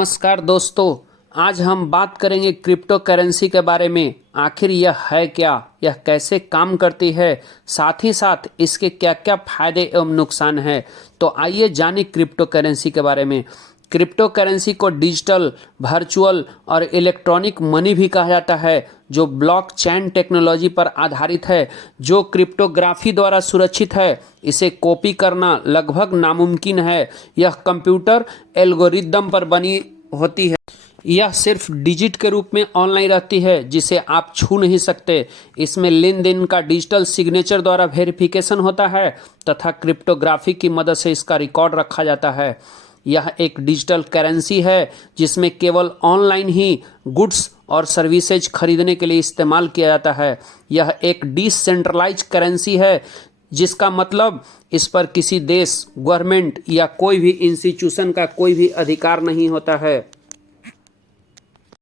नमस्कार दोस्तों, आज हम बात करेंगे क्रिप्टो करेंसी के बारे में। आखिर यह है क्या, यह कैसे काम करती है, साथ ही साथ इसके क्या क्या फायदे एवं नुकसान है। तो आइए जानें क्रिप्टो करेंसी के बारे में। क्रिप्टो करेंसी को डिजिटल, वर्चुअल और इलेक्ट्रॉनिक मनी भी कहा जाता है, जो ब्लॉकचेन टेक्नोलॉजी पर आधारित है, जो क्रिप्टोग्राफी द्वारा सुरक्षित है। इसे कॉपी करना लगभग नामुमकिन है। यह कंप्यूटर एल्गोरिदम पर बनी होती है। यह सिर्फ डिजिट के रूप में ऑनलाइन रहती है, जिसे आप छू नहीं सकते। इसमें लेन देन का डिजिटल सिग्नेचर द्वारा वेरिफिकेशन होता है तथा क्रिप्टोग्राफी की मदद से इसका रिकॉर्ड रखा जाता है। यह एक डिजिटल करेंसी है जिसमें केवल ऑनलाइन ही गुड्स और सर्विसेज खरीदने के लिए इस्तेमाल किया जाता है। यह एक डिसेंट्रलाइज्ड करेंसी है, जिसका मतलब इस पर किसी देश, गवर्नमेंट या कोई भी इंस्टीट्यूशन का कोई भी अधिकार नहीं होता है।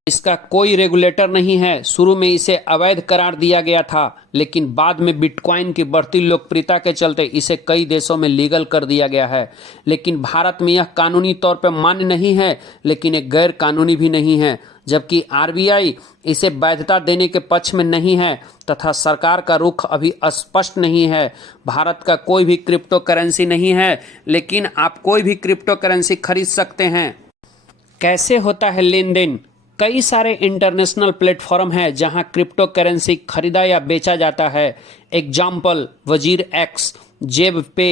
इसका कोई रेगुलेटर नहीं है। शुरू में इसे अवैध करार दिया गया था, लेकिन बाद में बिटकॉइन की बढ़ती लोकप्रियता के चलते इसे कई देशों में लीगल कर दिया गया है। लेकिन भारत में यह कानूनी तौर पर मान्य नहीं है, लेकिन एक गैर कानूनी भी नहीं है, जबकि आरबीआई इसे वैधता देने के पक्ष में नहीं है तथा सरकार का रुख अभी स्पष्ट नहीं है। भारत का कोई भी क्रिप्टो करेंसी नहीं है, लेकिन आप कोई भी क्रिप्टो करेंसी खरीद सकते हैं। कैसे होता है लेन देन? कई सारे इंटरनेशनल प्लेटफॉर्म हैं जहां क्रिप्टो करेंसी खरीदा या बेचा जाता है। एग्जाम्पल वजीर एक्स, जेब पे,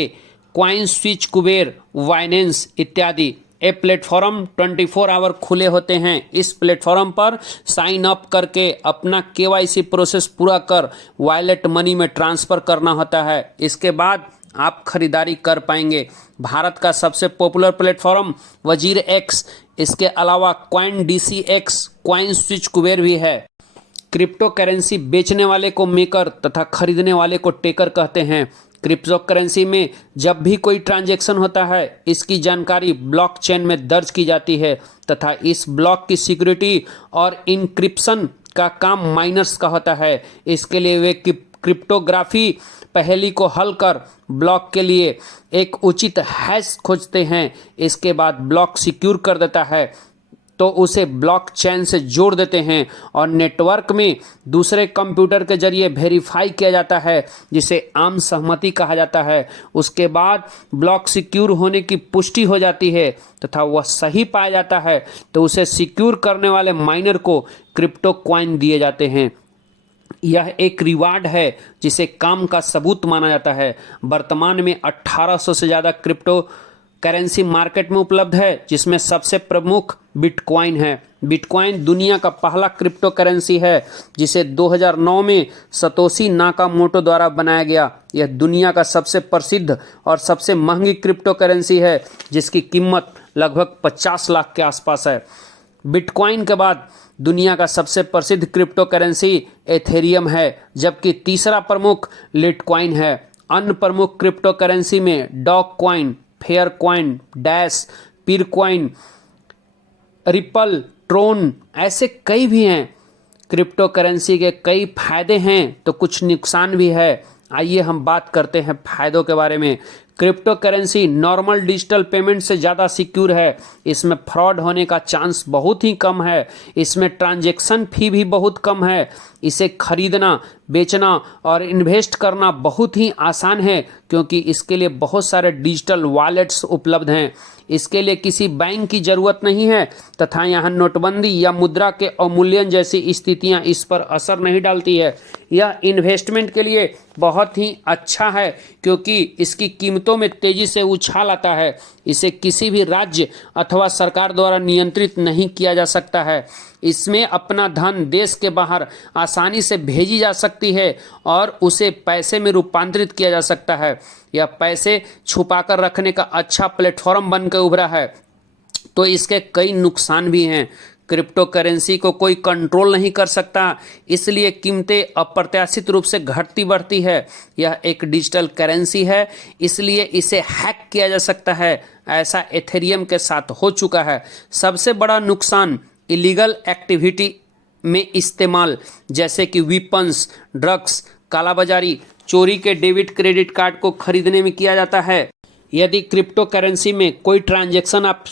कॉइन स्विच, कुबेर, वाइनेंस इत्यादि। ये प्लेटफॉर्म 24 आवर खुले होते हैं। इस प्लेटफॉर्म पर साइन अप करके अपना केवाईसी प्रोसेस पूरा कर वॉलेट मनी में ट्रांसफ़र करना होता है। इसके बाद आप खरीदारी कर पाएंगे। भारत का सबसे पॉपुलर प्लेटफॉर्म वजीर एक्स, इसके अलावा coin DCX, coin switch, Kuber भी है। क्रिप्टो करेंसी बेचने वाले को मेकर तथा खरीदने वाले को टेकर कहते हैं। क्रिप्टो करेंसी में जब भी कोई ट्रांजैक्शन होता है, इसकी जानकारी ब्लॉकचेन में दर्ज की जाती है तथा इस ब्लॉक की सिक्योरिटी और इनक्रिप्शन का काम माइनर्स का होता है। इसके लिए वे क्रिप्टोग्राफी पहेली को हल कर ब्लॉक के लिए एक उचित हैश खोजते हैं। इसके बाद ब्लॉक सिक्योर कर देता है तो उसे ब्लॉकचेन से जोड़ देते हैं और नेटवर्क में दूसरे कंप्यूटर के जरिए वेरीफाई किया जाता है, जिसे आम सहमति कहा जाता है। उसके बाद ब्लॉक सिक्योर होने की पुष्टि हो जाती है तथा वह सही पाया जाता है तो उसे सिक्योर करने वाले माइनर को क्रिप्टो कॉइन दिए जाते हैं। यह एक रिवार्ड है जिसे काम का सबूत माना जाता है। वर्तमान में 1800 से ज़्यादा क्रिप्टो करेंसी मार्केट में उपलब्ध है, जिसमें सबसे प्रमुख बिटकॉइन है। बिटकॉइन दुनिया का पहला क्रिप्टो करेंसी है, जिसे 2009 में सतोशी नाकामोटो द्वारा बनाया गया। यह दुनिया का सबसे प्रसिद्ध और सबसे महंगी क्रिप्टो करेंसी है, जिसकी कीमत लगभग 50 लाख के आसपास है। बिटकॉइन के बाद दुनिया का सबसे प्रसिद्ध क्रिप्टो करेंसी एथेरियम है, जबकि तीसरा प्रमुख लिटकॉइन है। अन्य प्रमुख क्रिप्टो करेंसी में dog coin, fair coin, dash, पीर कॉइन, रिपल, ट्रोन ऐसे कई भी हैं। क्रिप्टो करेंसी के कई फायदे हैं तो कुछ नुकसान भी है। आइए हम बात करते हैं फायदों के बारे में। Crypto currency normal digital payment से ज़्यादा सिक्योर है। इसमें फ्रॉड होने का चांस बहुत ही कम है। इसमें ट्रांजैक्शन फी भी बहुत कम है। इसे खरीदना, बेचना और इन्वेस्ट करना बहुत ही आसान है, क्योंकि इसके लिए बहुत सारे डिजिटल वॉलेट्स उपलब्ध हैं। इसके लिए किसी बैंक की ज़रूरत नहीं है तथा यहाँ नोटबंदी या मुद्रा के अवमूल्यन जैसी स्थितियाँ इस पर असर नहीं डालती है। यह इन्वेस्टमेंट के लिए बहुत ही अच्छा है, क्योंकि इसकी कीमतों में तेज़ी से उछाल आता है। इसे किसी भी राज्य अथवा सरकार द्वारा नियंत्रित नहीं किया जा सकता है। इसमें अपना धन देश के बाहर आसानी से भेजी जा सकती है और उसे पैसे में रूपांतरित किया जा सकता है। यह पैसे छुपाकर रखने का अच्छा प्लेटफॉर्म बनकर उभरा है। तो इसके कई नुकसान भी हैं। क्रिप्टो करेंसी को कोई कंट्रोल नहीं कर सकता, इसलिए कीमतें अप्रत्याशित रूप से घटती बढ़ती है। यह एक डिजिटल करेंसी है, इसलिए इसे हैक किया जा सकता है। ऐसा एथेरियम के साथ हो चुका है। सबसे बड़ा नुकसान इलीगल एक्टिविटी में इस्तेमाल, जैसे कि वेपन्स, ड्रग्स, कालाबाजारी, चोरी के डेबिट क्रेडिट कार्ड को खरीदने में किया जाता है। यदि क्रिप्टो करेंसी में कोई ट्रांजैक्शन आप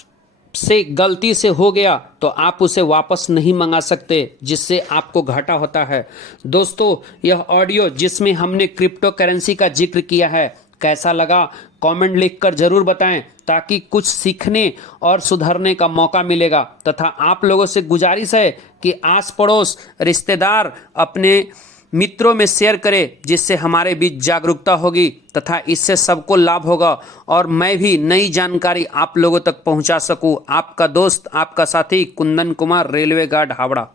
आपसे गलती से हो गया तो आप उसे वापस नहीं मंगा सकते, जिससे आपको घाटा होता है। दोस्तों, यह ऑडियो जिसमें हमने क्रिप्टो करेंसी का जिक्र किया है, कैसा लगा कमेंट लिखकर जरूर बताएं, ताकि कुछ सीखने और सुधरने का मौका मिलेगा। तथा आप लोगों से गुजारिश है कि आस पड़ोस, रिश्तेदार, अपने मित्रों में शेयर करें, जिससे हमारे बीच जागरूकता होगी तथा इससे सबको लाभ होगा और मैं भी नई जानकारी आप लोगों तक पहुंचा सकूं। आपका दोस्त, आपका साथी कुंदन कुमार, रेलवे गार्ड, हावड़ा।